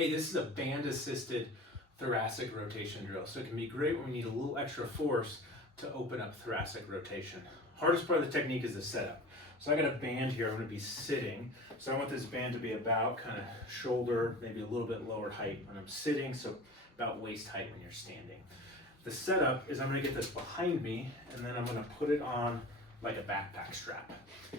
Hey, this is a band-assisted thoracic rotation drill, so it can be great when we need a little extra force to open up thoracic rotation. Hardest part of the technique is the setup. So I got a band here, I'm gonna be sitting. So I want this band to be about kind of shoulder, maybe a little bit lower height when I'm sitting, so about waist height when you're standing. The setup is I'm gonna get this behind me, and then I'm gonna put it on like a backpack strap.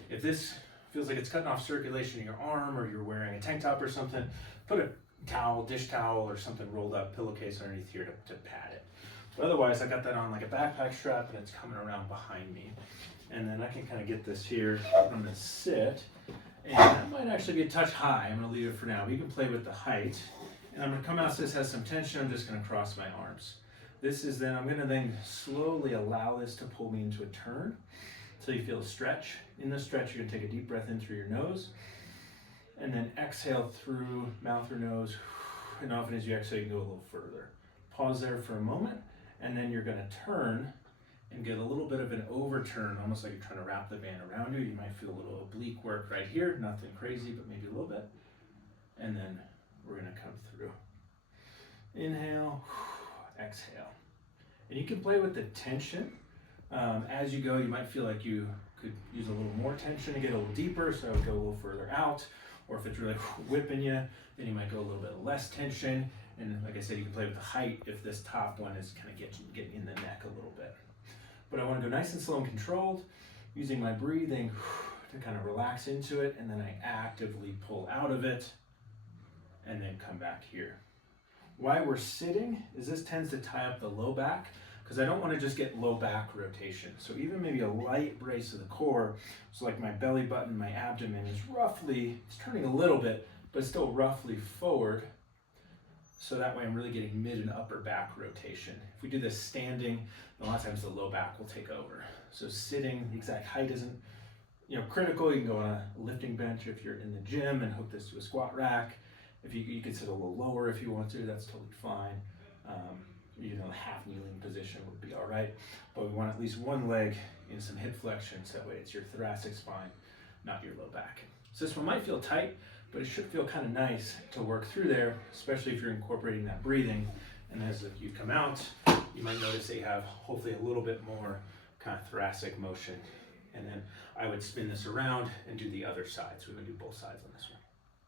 If this feels like it's cutting off circulation in your arm, or you're wearing a tank top or something, put a towel, dish towel, or something rolled up, pillowcase underneath here to pad it. But otherwise, I got that on like a backpack strap, and it's coming around behind me. And then I can kind of get this here. I'm gonna sit, and that might actually be a touch high. I'm gonna leave it for now. We can play with the height. And I'm gonna come out so this has some tension. I'm just gonna cross my arms. This is then, I'm gonna then slowly allow this to pull me into a turn until you feel a stretch. In the stretch, you're gonna take a deep breath in through your nose, and then exhale through mouth or nose, and often as you exhale, you can go a little further. Pause there for a moment, and then you're gonna turn and get a little bit of an overturn, almost like you're trying to wrap the band around you. You might feel a little oblique work right here, nothing crazy, but maybe a little bit. And then we're gonna come through. Inhale, exhale. And you can play with the tension. As you go, you might feel like you could use a little more tension to get a little deeper, so I would go a little further out. Or if it's really whipping you, then you might go a little bit less tension. And like I said, you can play with the height if this top one is kind of getting in the neck a little bit. But I want to go nice and slow and controlled, using my breathing to kind of relax into it, and then I actively pull out of it, and then come back here. Why we're sitting is this tends to tie up the low back, because I don't want to just get low back rotation. So even maybe a light brace of the core, so like my belly button, my abdomen is roughly, it's turning a little bit, but still roughly forward. So that way I'm really getting mid and upper back rotation. If we do this standing, a lot of times the low back will take over. So sitting, the exact height isn't critical. You can go on a lifting bench if you're in the gym and hook this to a squat rack. If you can sit a little lower if you want to, that's totally fine. The half kneeling position would be all right, but we want at least one leg in some hip flexions. That way it's your thoracic spine, not your low back. So this one might feel tight, but it should feel kind of nice to work through there, especially if you're incorporating that breathing. And as you come out, you might notice that you have hopefully a little bit more kind of thoracic motion. And then I would spin this around and do the other side. So we're gonna do both sides on this one.